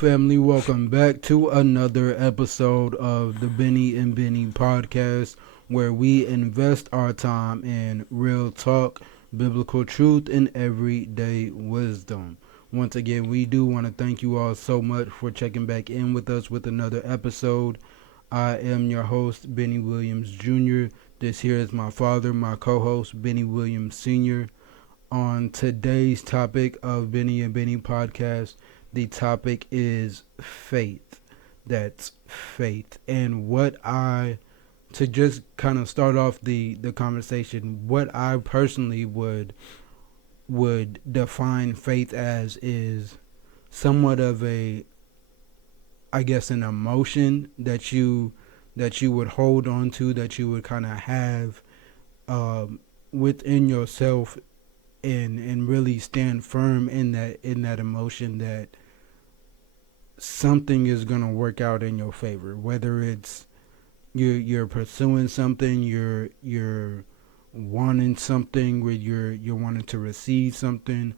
family. Welcome back to another episode of the Bennie Bennie Podcast, where we invest our time in real talk, biblical truth, and everyday wisdom. Once again, we do want to thank you all so much for checking back in with us with another episode. I am your host, Bennie Williams Jr. This here is my father, my co-host, Bennie Williams Sr. On today's topic of Bennie Bennie Podcast, the topic is faith. That's faith. And to just kind of start off the conversation, what I personally would define faith as is somewhat of an emotion that you would hold on to, that you would kind of have within yourself, and really stand firm in that emotion that something is going to work out in your favor, whether it's you're pursuing something, you're wanting something, where you're wanting to receive something,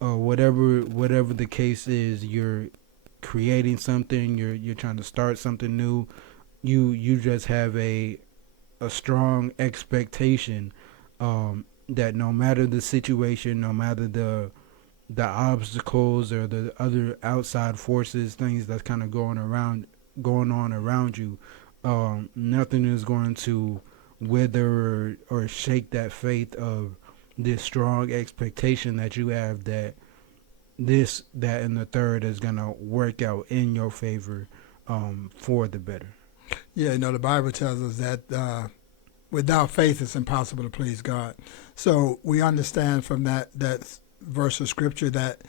or whatever the case is. You're creating something, you're trying to start something new. You just have a strong expectation that no matter the situation, no matter the obstacles or the other outside forces, things that's kind of going on around you, nothing is going to wither or shake that faith of this strong expectation that you have that this, that, and the third is going to work out in your favor for the better. Yeah, the Bible tells us that without faith it's impossible to please God. So we understand from that verse of scripture that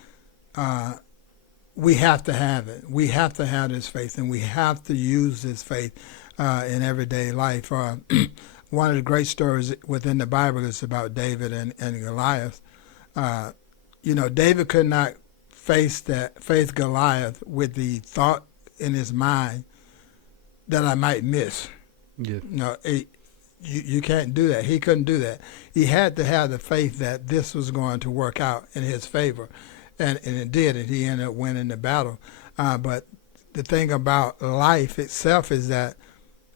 we have to have it. We have to have this faith, and we have to use this faith in everyday life. One of the great stories within the Bible is about David and Goliath. David could not face Goliath with the thought in his mind that I might miss. Yeah. You can't do that. He couldn't do that. He had to have the faith that this was going to work out in his favor. And it did, and he ended up winning the battle. But the thing about life itself is that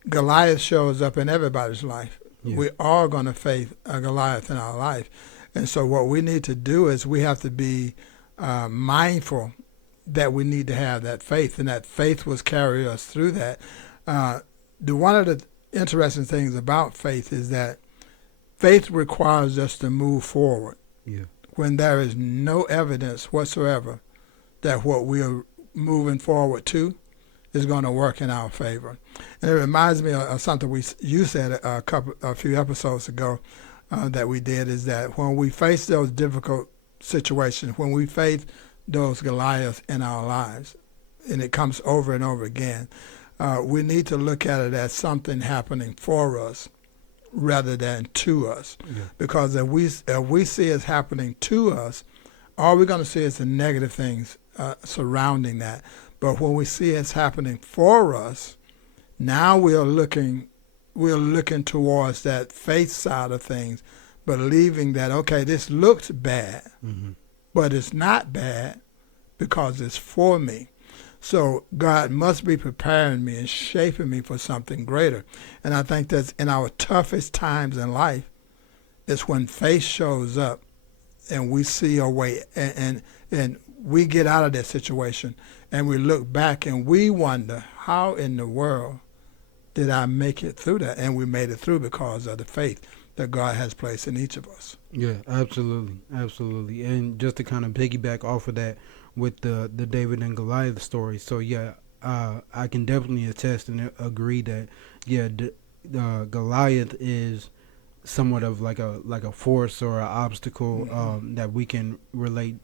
Goliath shows up in everybody's life. Yeah. We are going to face a Goliath in our life. And so what we need to do is we have to be mindful that we need to have that faith, and that faith was carry us through that. One of the interesting things about faith is that faith requires us to move forward. Yeah. When there is no evidence whatsoever that what we are moving forward to is going to work in our favor. And it reminds me of something you said a few episodes ago that we did, is that when we face those difficult situations, when we face those Goliaths in our lives, and it comes over and over again, we need to look at it as something happening for us rather than to us. Yeah. Because if we see it happening to us, all we're going to see is the negative things surrounding that. But when we see it's happening for us, now we're looking towards that faith side of things, believing that, okay, this looks bad, but it's not bad because it's for me. So God must be preparing me and shaping me for something greater. And I think that's in our toughest times in life, it's when faith shows up and we see a way, and we get out of that situation and we look back and we wonder, how in the world did I make it through that? And we made it through because of the faith that God has placed in each of us. Yeah, absolutely. Absolutely. And just to kind of piggyback off of that, with the David and Goliath story. So yeah, I can definitely attest and agree that Goliath is somewhat of like a force or an obstacle that we can relate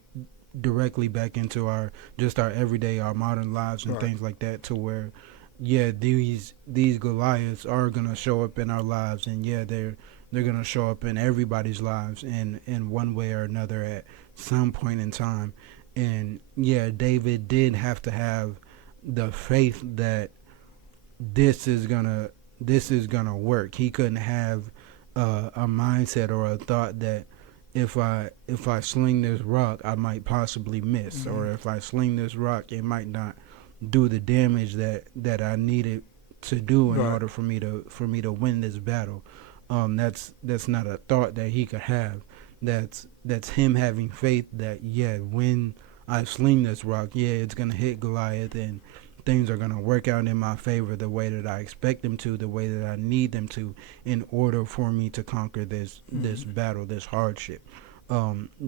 directly back into our everyday, our modern lives and things like that, to where these Goliaths are gonna show up in our lives, and they're gonna show up in everybody's lives in one way or another at some point in time. And David did have to have the faith that this is gonna work. He couldn't have a mindset or a thought that if I sling this rock, I might possibly miss, or if I sling this rock, it might not do the damage that I needed to do in Right. order for me to win this battle. That's not a thought that he could have. That's him having faith that, yeah, when I sling this rock, yeah, it's gonna hit Goliath and things are gonna work out in my favor the way that I expect them to, the way that I need them to, in order for me to conquer this battle, this hardship.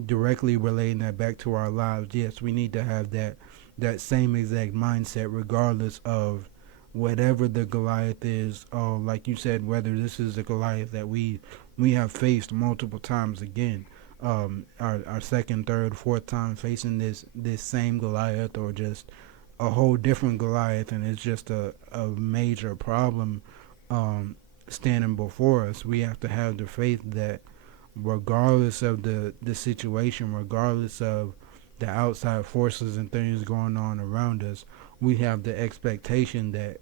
Directly relating that back to our lives, yes, we need to have that same exact mindset, regardless of whatever the Goliath is. Like you said, whether this is the Goliath that we have faced multiple times again, our second, third, fourth time facing this same Goliath, or just a whole different Goliath, and it's just a major problem standing before us. We have to have the faith that regardless of the situation, regardless of the outside forces and things going on around us, we have the expectation that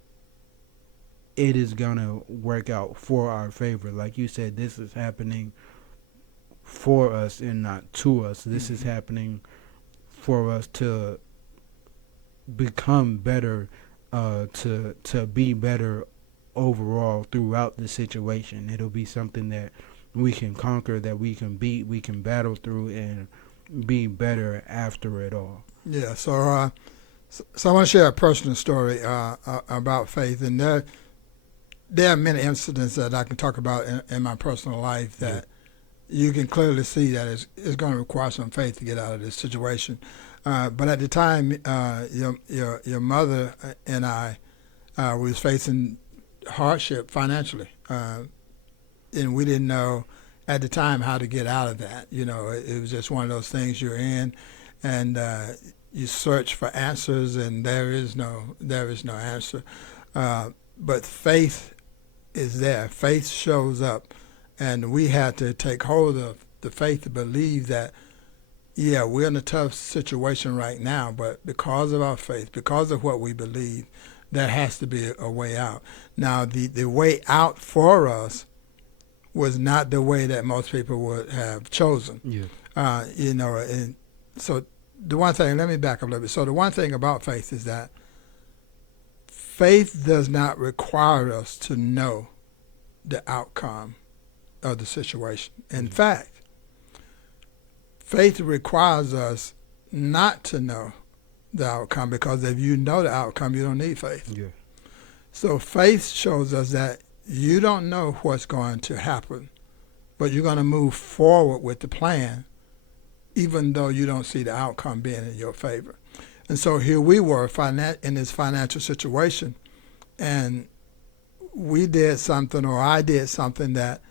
it is going to work out for our favor. Like you said, this is happening for us and not to us. This is happening for us to become better, to be better overall throughout the situation. It'll be something that we can conquer, that we can beat, we can battle through, and be better after it all. Yeah. So I want to share a personal story about faith, and there are many incidents that I can talk about in my personal life that you can clearly see that it's going to require some faith to get out of this situation. But at the time, your mother and I was facing hardship financially, and we didn't know at the time how to get out of that. It was just one of those things you're in, and you search for answers, and there is no answer. But faith is there. Faith shows up, and we had to take hold of the faith to believe that, yeah, we're in a tough situation right now, but because of our faith, because of what we believe, there has to be a way out. Now, the way out for us was not the way that most people would have chosen. Yeah. And so the one thing, let me back up a little bit. So the one thing about faith is that faith does not require us to know the outcome of the situation. In fact, faith requires us not to know the outcome, because if you know the outcome, you don't need faith. Yeah. So faith shows us that you don't know what's going to happen, but you're going to move forward with the plan, even though you don't see the outcome being in your favor. And so here we were in this financial situation, and we did something, or I did something that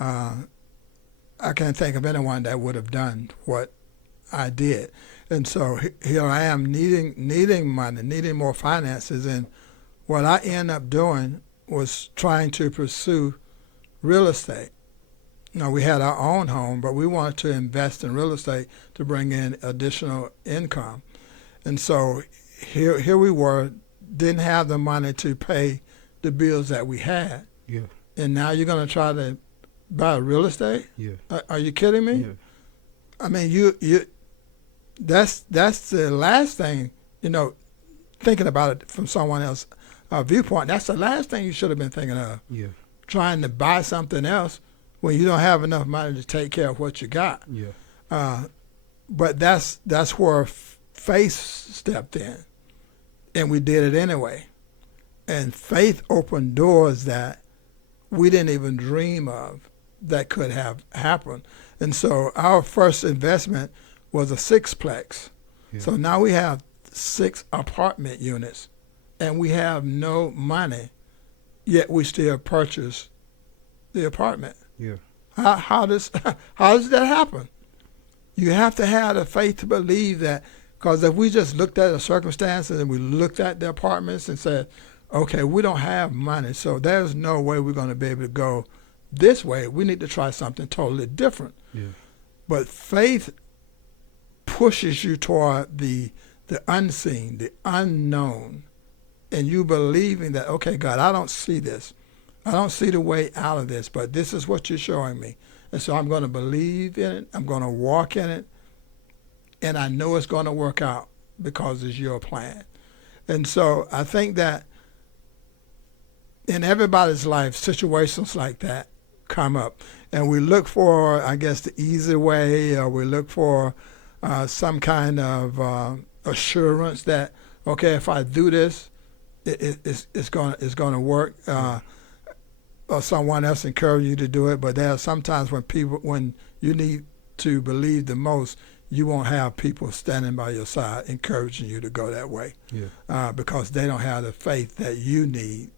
I can't think of anyone that would have done what I did. And so here I am needing money, needing more finances, and what I ended up doing was trying to pursue real estate. Now, we had our own home, but we wanted to invest in real estate to bring in additional income. And so here we were, didn't have the money to pay the bills that we had. Yeah. And now you're going to try to buy real estate? Yeah. Are you kidding me? Yeah. I mean, you that's the last thing, thinking about it from someone else's viewpoint, that's the last thing you should have been thinking of. Yeah. Trying to buy something else when you don't have enough money to take care of what you got. Yeah. But that's where faith stepped in, and we did it anyway. And faith opened doors that we didn't even dream of that could have happened. And so our first investment was a sixplex. Yeah. So now we have 6 apartment units, and we have no money, yet we still purchase the apartment. Yeah. How does that happen? You have to have the faith to believe that, because if we just looked at the circumstances and we looked at the apartments and said, okay, we don't have money, so there's no way we're going to be able to go this way. We need to try something totally different. Yeah. But faith pushes you toward the unseen, the unknown, and you believing that, okay, God, I don't see this. I don't see the way out of this, but this is what you're showing me. And so I'm going to believe in it. I'm going to walk in it. And I know it's going to work out because it's your plan. And so I think that in everybody's life, situations like that come up. And we look for, I guess, the easy way, or we look for some kind of assurance that, okay, if I do this, it's going to work. Or someone else encourage you to do it. But there are sometimes when you need to believe the most, you won't have people standing by your side encouraging you to go that way. Yeah. Because they don't have the faith that you need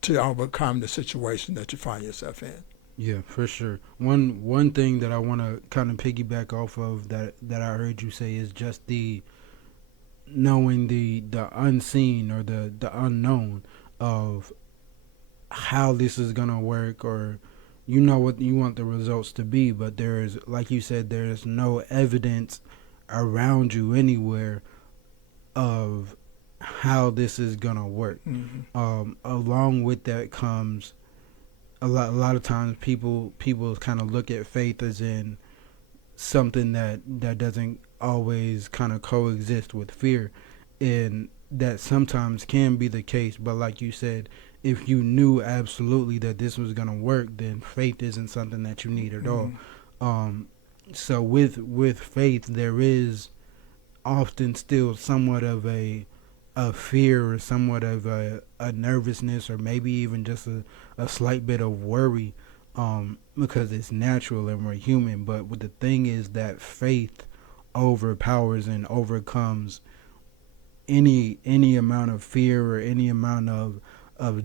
to overcome the situation that you find yourself in. Yeah, for sure. One thing that I want to kind of piggyback off of that I heard you say is just the knowing the unseen or the unknown of how this is gonna work, or you know what you want the results to be, but there is, like you said, there is no evidence around you anywhere of how this is gonna work. Along with that comes a lot of times people kind of look at faith as in something that doesn't always kind of coexist with fear, and that sometimes can be the case. But like you said, if you knew absolutely that this was gonna work, then faith isn't something that you need at all. So with faith, there is often still somewhat of a fear, or somewhat of a nervousness, or maybe even just a slight bit of worry, because it's natural and we're human. But what the thing is that faith overpowers and overcomes any amount of fear or any amount of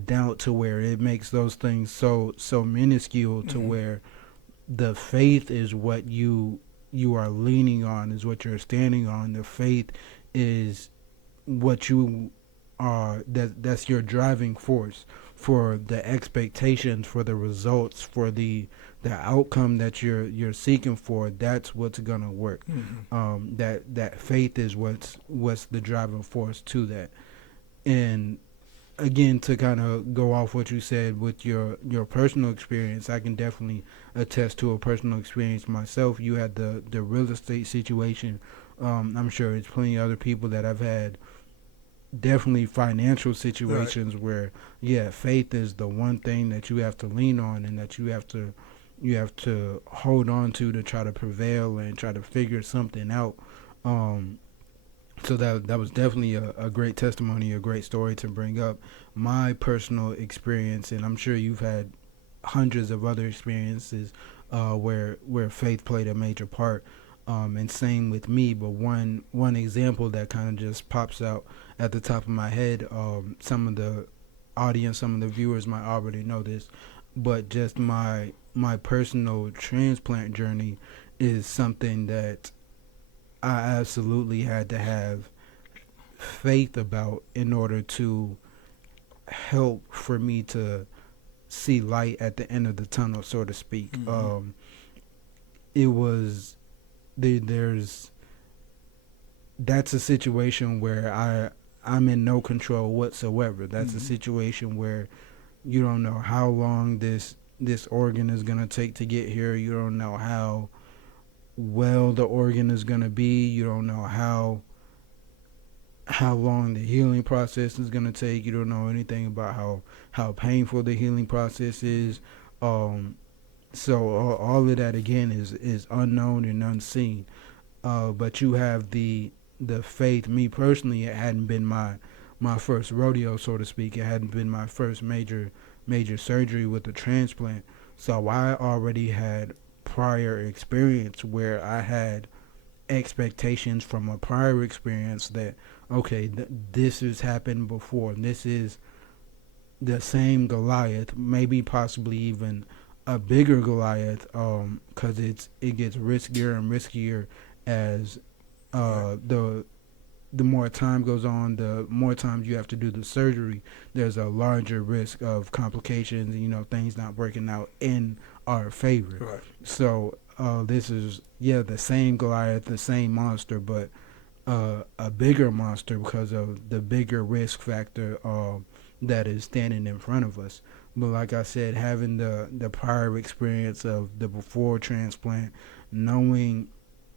doubt, to where it makes those things so minuscule, to where the faith is what you are leaning on, is what you're standing on. The faith is what you are, that's your driving force for the expectations, for the results, for the outcome that you're seeking for. That's what's gonna work. That faith is what's the driving force to that. And again, to kind of go off what you said with your personal experience, I can definitely attest to a personal experience myself. You had the real estate situation. I'm sure it's plenty of other people that I've had definitely financial situations, right, where faith is the one thing that you have to lean on, and that you have to hold on to try to prevail and try to figure something out. So that was definitely a great testimony, a great story to bring up. My personal experience, and I'm sure you've had hundreds of other experiences where faith played a major part, and same with me. But one example that kind of just pops out at the top of my head, some of the audience, some of the viewers might already know this, but just my personal transplant journey is something that I absolutely had to have faith about in order to help for me to see light at the end of the tunnel, so to speak. It was that's a situation where I'm in no control whatsoever. That's a situation where you don't know how long this organ is gonna take to get here. You don't know how well the organ is gonna be. You don't know how long the healing process is gonna take. You don't know anything about how painful the healing process is. So all of that again is unknown and unseen. But you have the faith. Me personally, it hadn't been my first rodeo, so to speak. It hadn't been my first major surgery with the transplant. So I already had prior experience where I had expectations from a prior experience that, okay, this has happened before. This is the same Goliath, maybe possibly even a bigger Goliath, because it gets riskier and riskier as the more time goes on, the more times you have to do the surgery. There's a larger risk of complications, things not working out in our favor. Right. So this is the same Goliath, the same monster, but a bigger monster because of the bigger risk factor that is standing in front of us. But like I said, having the prior experience of the before transplant, knowing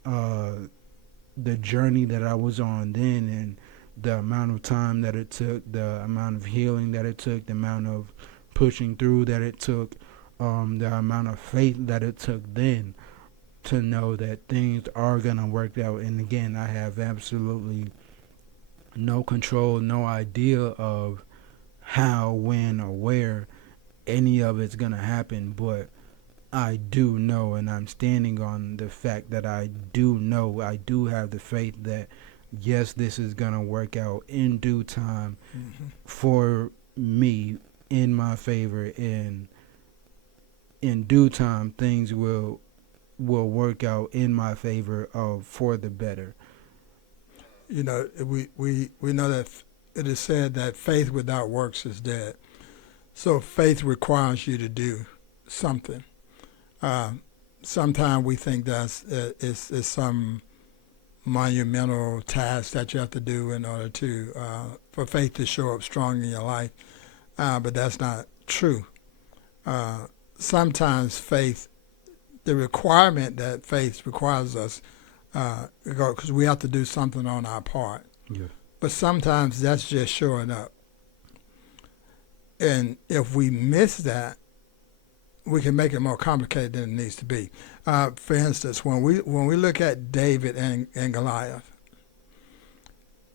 the journey that I was on then, and the amount of time that it took, the amount of healing that it took, the amount of pushing through that it took, the amount of faith that it took then to know that things are going to work out. And again, I have absolutely no control, no idea of how, when, or where any of it's going to happen, but I do know, and I'm standing on the fact that I do know, I do have the faith that yes, this is going to work out in due time for me, in my favor, and in due time things will work out in my favor for the better. You know, we know that it is said that faith without works is dead. So faith requires you to do something. Sometimes we think that it's some monumental task that you have to do in order to for faith to show up strong in your life, but that's not true. Sometimes faith, the requirement that faith requires us, because we have to do something on our part. Yeah. But sometimes that's just showing up. And if we miss that, we can make it more complicated than it needs to be. For instance, when we look at David and Goliath,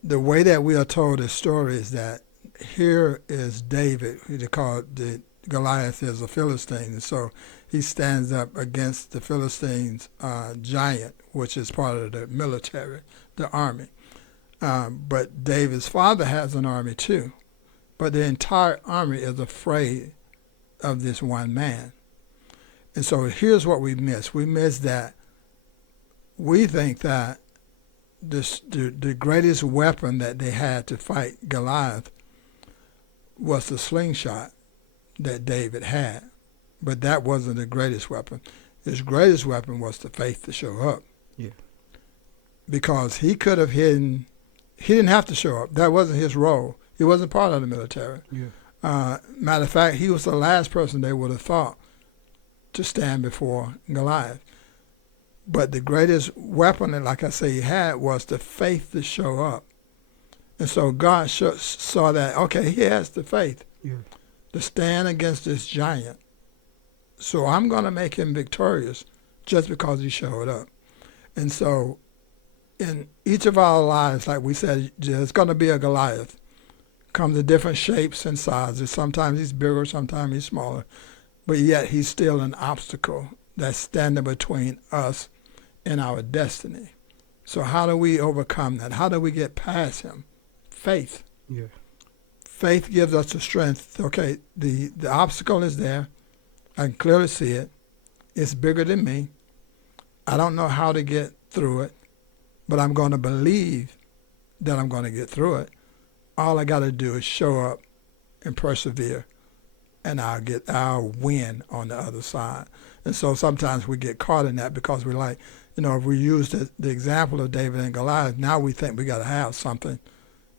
the way that we are told the story is that here is David, who they call the Goliath is a Philistine, and so he stands up against the Philistines' giant, which is part of the military, the army. But David's father has an army too, but the entire army is afraid of this one man. And so here's what we miss. We miss that we think that the greatest weapon that they had to fight Goliath was the slingshot that David had. But that wasn't the greatest weapon. His greatest weapon was the faith to show up. Yeah. Because he could have hidden, he didn't have to show up. That wasn't his role. He wasn't part of the military. Yeah. Matter of fact, he was the last person they would have thought to stand before Goliath. But the greatest weapon, and like I say, he had was the faith to show up. And so God saw that, okay, he has the faith to stand against this giant. So I'm going to make him victorious just because he showed up. And so in each of our lives, like we said, there's going to be a Goliath. Comes in different shapes and sizes. Sometimes he's bigger, sometimes he's smaller. But yet he's still an obstacle that's standing between us and our destiny. So how do we overcome that? How do we get past him? Faith. Yeah. Faith gives us the strength. Okay, the obstacle is there. I can clearly see it. It's bigger than me. I don't know how to get through it, but I'm going to believe that I'm going to get through it. All I got to do is show up and persevere, and I'll win on the other side. And so sometimes we get caught in that because we're like, if we use the example of David and Goliath, now we think we got to have something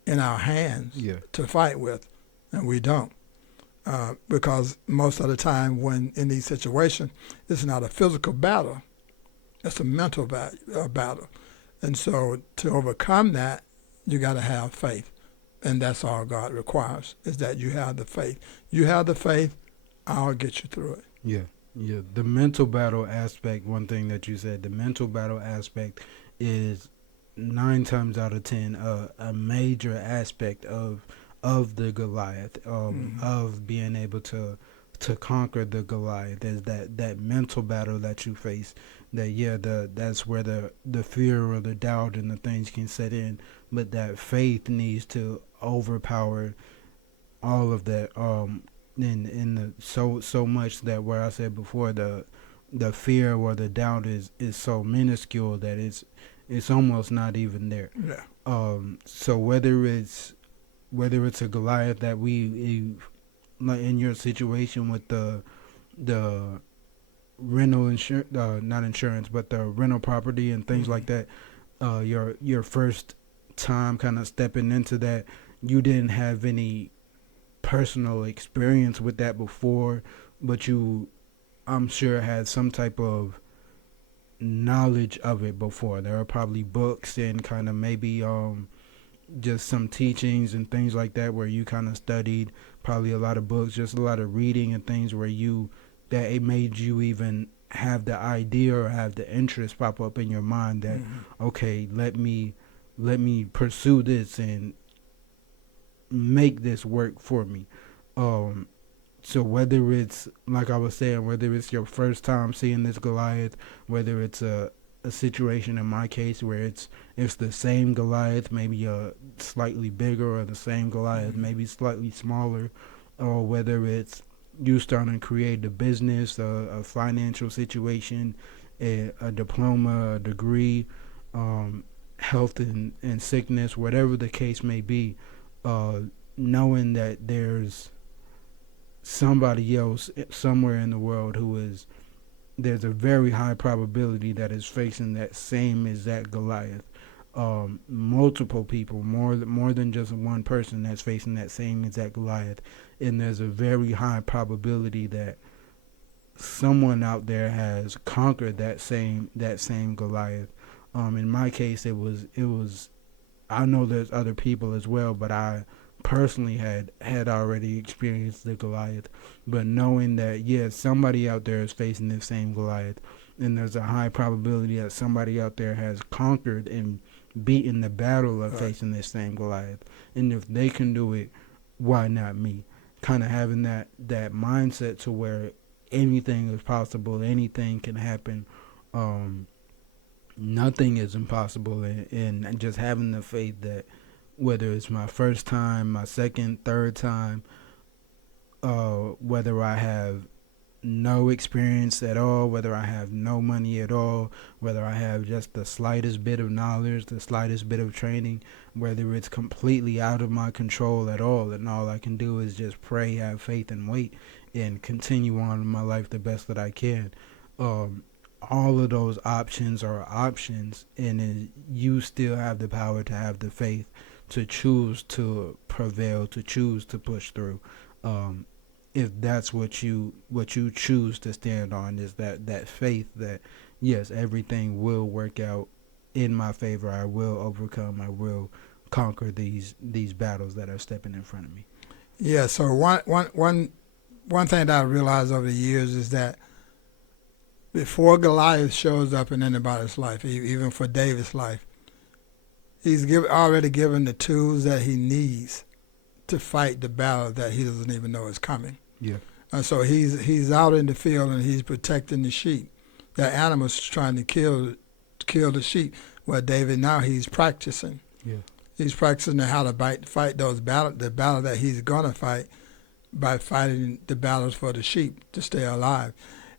in our hands to fight with, and we don't. Because most of the time when in these situations, it's not a physical battle, it's a mental battle. And so to overcome that, you got to have faith. And that's all God requires, is that you have the faith. You have the faith, I'll get you through it. Yeah. The mental battle aspect, one thing that you said, the mental battle aspect is 9 times out of 10 a major aspect of the Goliath, of being able to conquer the Goliath. Is that mental battle that you face, that's where the fear or the doubt and the things can set in, but that faith needs to overpower all of that, so much that where I said before, the fear or the doubt is so minuscule that it's almost not even there. So whether it's a Goliath that we like in your situation with the rental insurance, not insurance, but the rental property and things like that, your first time kind of stepping into that, you didn't have any personal experience with that before, but you, I'm sure, had some type of knowledge of it before. There are probably books and kind of maybe just some teachings and things like that where you kind of studied probably a lot of books, just a lot of reading and things where that it made you even have the idea or have the interest pop up in your mind that, okay, let me pursue this and make this work for me. So whether it's, like I was saying, whether it's your first time seeing this Goliath, whether it's a situation in my case where it's the same Goliath, maybe a slightly bigger, or the same Goliath, maybe slightly smaller, or whether it's you starting to create a business, a financial situation, a diploma, a degree, health and sickness, whatever the case may be, knowing that there's somebody else somewhere in the world there's a very high probability that is facing that same exact Goliath. Multiple people, more than just one person that's facing that same exact Goliath, and there's a very high probability that someone out there has conquered that same Goliath. In my case, it was. I know there's other people as well, but I personally had already experienced the Goliath. But knowing that, yes, somebody out there is facing the same Goliath, and there's a high probability that somebody out there has conquered and beaten the battle of facing this same Goliath. And if they can do it, why not me? Kind of having that mindset to where anything is possible, anything can happen. Nothing is impossible, and just having the faith that whether it's my first time, my second, third time, whether I have no experience at all, whether I have no money at all, whether I have just the slightest bit of knowledge, the slightest bit of training, whether it's completely out of my control at all, and all I can do is just pray, have faith, and wait, and continue on in my life the best that I can. All of those options are options, and you still have the power to have the faith to choose to prevail, to choose to push through. If that's what you choose to stand on, is that faith that, yes, everything will work out in my favor. I will overcome. I will conquer these battles that are stepping in front of me. Yeah. So one thing that I realized over the years is that before Goliath shows up in anybody's life, even for David's life, he's already given the tools that he needs to fight the battle that he doesn't even know is coming. Yeah. And so he's out in the field and he's protecting the sheep. The animals trying to kill the sheep. Well, David now he's practicing. Yeah. He's practicing how to fight those battles, the battle that he's gonna fight, by fighting the battles for the sheep to stay alive.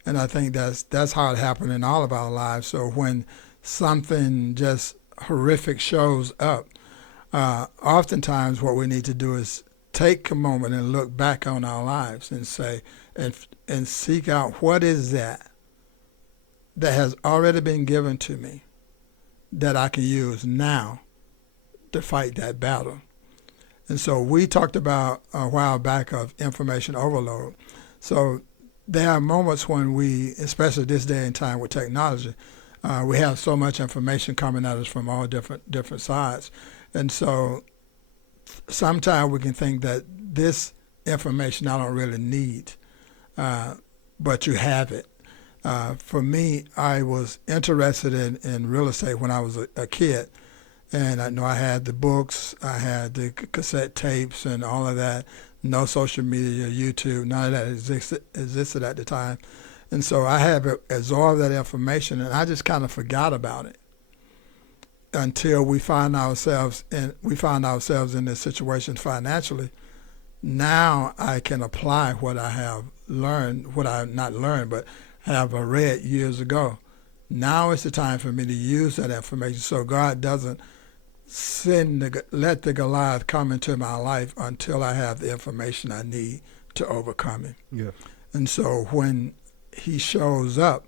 And I think that's how it happened in all of our lives. So when something just horrific shows up, oftentimes what we need to do is take a moment and look back on our lives and say, and seek out what is that has already been given to me that I can use now to fight that battle. And so we talked about a while back of information overload. So there are moments when we, especially this day and time with technology, we have so much information coming at us from all different sides. And so sometimes we can think that this information I don't really need, but you have it. For me, I was interested in real estate when I was a kid. And I know I had the books, I had the cassette tapes and all of that. No social media, YouTube, none of that existed at the time. And so I had absorbed that information, and I just kind of forgot about it until we found ourselves in this situation financially. Now I can apply what I have learned, what I have not learned, but have read years ago. Now is the time for me to use that information so God doesn't let the Goliath come into my life until I have the information I need to overcome him. Yeah. And so when he shows up,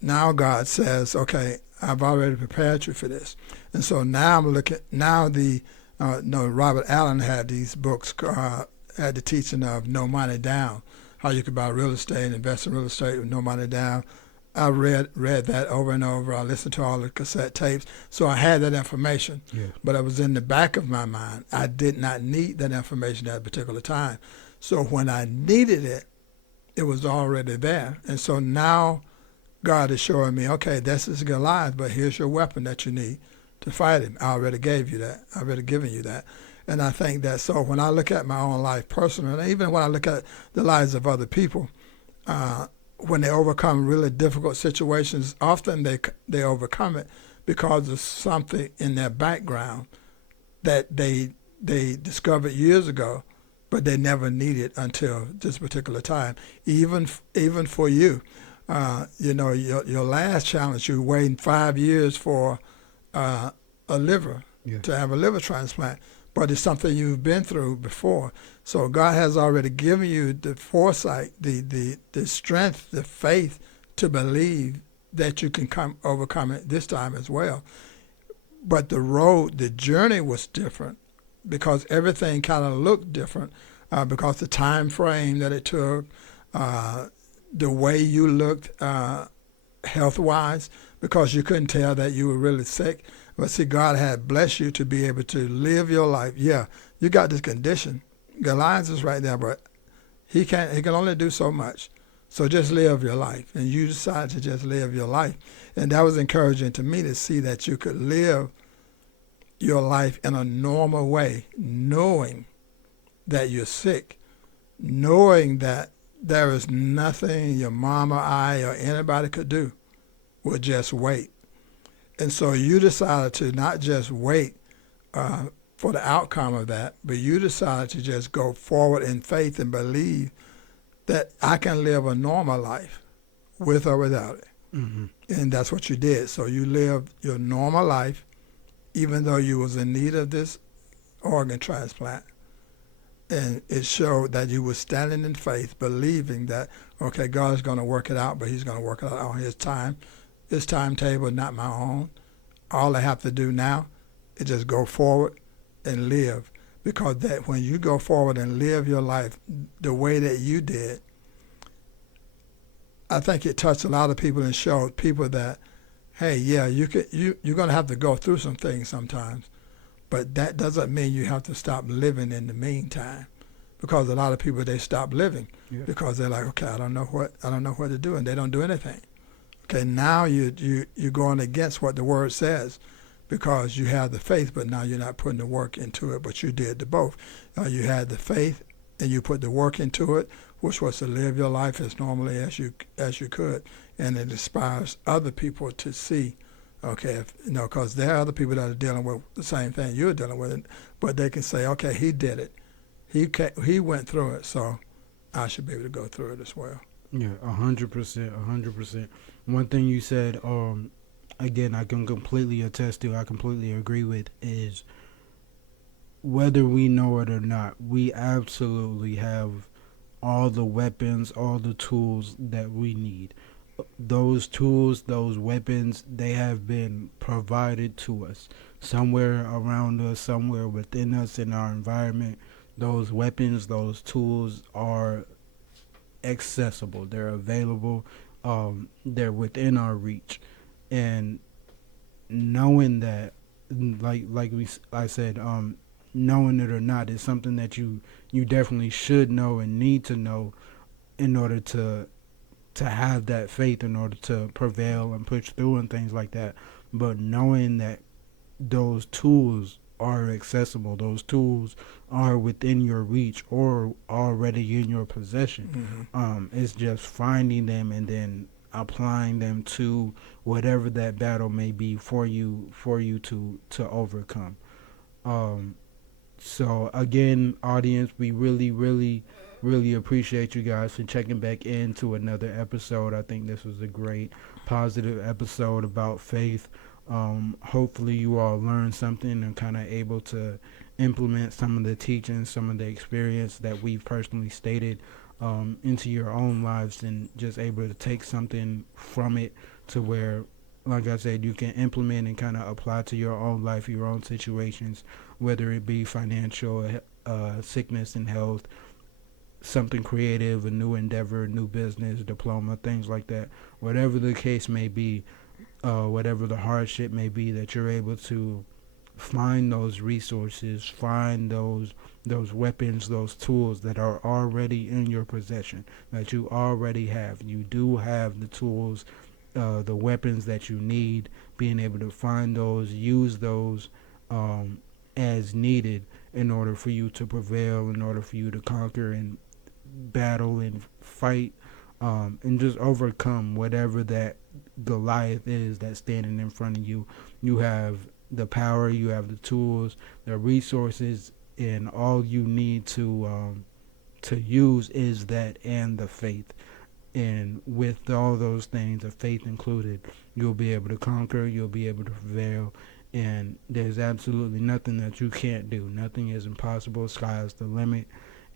now God says, okay, I've already prepared you for this. And so now I'm looking, Robert Allen had these books, had the teaching of no money down, how you could buy real estate, invest in real estate with no money down, I read that over and over. I listened to all the cassette tapes, so I had that information. Yeah. But it was in the back of my mind. I did not need that information at a particular time. So when I needed it, it was already there. And so now God is showing me, okay, this is Goliath, but here's your weapon that you need to fight him. I already gave you that. I already given you that. And I think that so when I look at my own life personally, and even when I look at the lives of other people, when they overcome really difficult situations, often they overcome it because of something in their background that they discovered years ago, but they never needed until this particular time. Even for you, your last challenge, you waiting 5 years for a liver to have a liver transplant, but it's something you've been through before. So God has already given you the foresight, the strength, the faith to believe that you can overcome it this time as well. But the journey was different because everything kind of looked different because the time frame that it took, the way you looked health-wise, because you couldn't tell that you were really sick. But see, God had blessed you to be able to live your life. Yeah, you got this condition. Goliath is right there, but he can only do so much. So just live your life. And you decided to just live your life. And that was encouraging to me to see that you could live your life in a normal way, knowing that you're sick, knowing that there is nothing your mom or I or anybody could do, will just wait. And so you decided to not just wait for the outcome of that, but you decided to just go forward in faith and believe that I can live a normal life with or without it. Mm-hmm. And that's what you did. So you lived your normal life, even though you was in need of this organ transplant. And it showed that you were standing in faith, believing that, okay, God is going to work it out, but he's going to work it out on his timetable, not my own. All I have to do now is just go forward and live. Because that when you go forward and live your life the way that you did, I think it touched a lot of people and showed people that, hey, yeah, you're going to have to go through some things sometimes. But that doesn't mean you have to stop living in the meantime, because a lot of people, they stop living because they're like, okay, I don't know what to do, and they don't do anything. Okay, now you're going against what the word says, because you have the faith, but now you're not putting the work into it. But you did the both. You had the faith, and you put the work into it, which was to live your life as normally as you could, and it inspires other people to see. Okay, because there are other people that are dealing with the same thing you're dealing with, but they can say, okay, he did it. He went through it, so I should be able to go through it as well. Yeah, 100%, 100%. One thing you said, again, I can completely attest to, I completely agree with, is whether we know it or not, we absolutely have all the weapons, all the tools that we need. Those tools, those weapons, they have been provided to us somewhere around us, somewhere within us, in our environment. Those weapons, those tools are accessible. They're available. They're within our reach. And knowing that, I said, knowing it or not is something that you definitely should know and need to know in order to have that faith, in order to prevail and push through and things like that. But knowing that those tools are accessible, those tools are within your reach or already in your possession. Mm-hmm. It's just finding them and then applying them to whatever that battle may be for you to overcome. So again, audience, we really appreciate you guys for checking back into another episode. I think this was a great positive episode about faith. Hopefully you all learned something and kind of able to implement some of the teachings, some of the experience that we've personally stated into your own lives, and just able to take something from it to where, like I said, you can implement and kind of apply to your own life, your own situations, whether it be financial, sickness and health, something creative, a new endeavor, new business, diploma, things like that. Whatever the case may be, whatever the hardship may be, that you're able to find those resources, find those weapons, those tools that are already in your possession, that you already have. You do have the tools, the weapons that you need, being able to find those, use those as needed in order for you to prevail, in order for you to conquer and battle and fight, and just overcome whatever that Goliath is that's standing in front of you. You have the power, you have the tools, the resources, and all you need to use is that and the faith. And with all those things, the faith included, you'll be able to conquer, you'll be able to prevail, and there's absolutely nothing that you can't do. Nothing is impossible. Sky is the limit.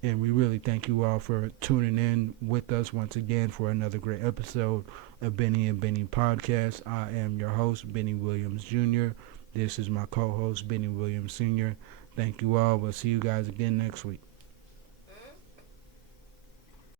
And we really thank you all for tuning in with us once again for another great episode of Bennie and Bennie Podcast. I am your host, Bennie Williams Jr. This is my co-host, Bennie Williams Sr. Thank you all. We'll see you guys again next week.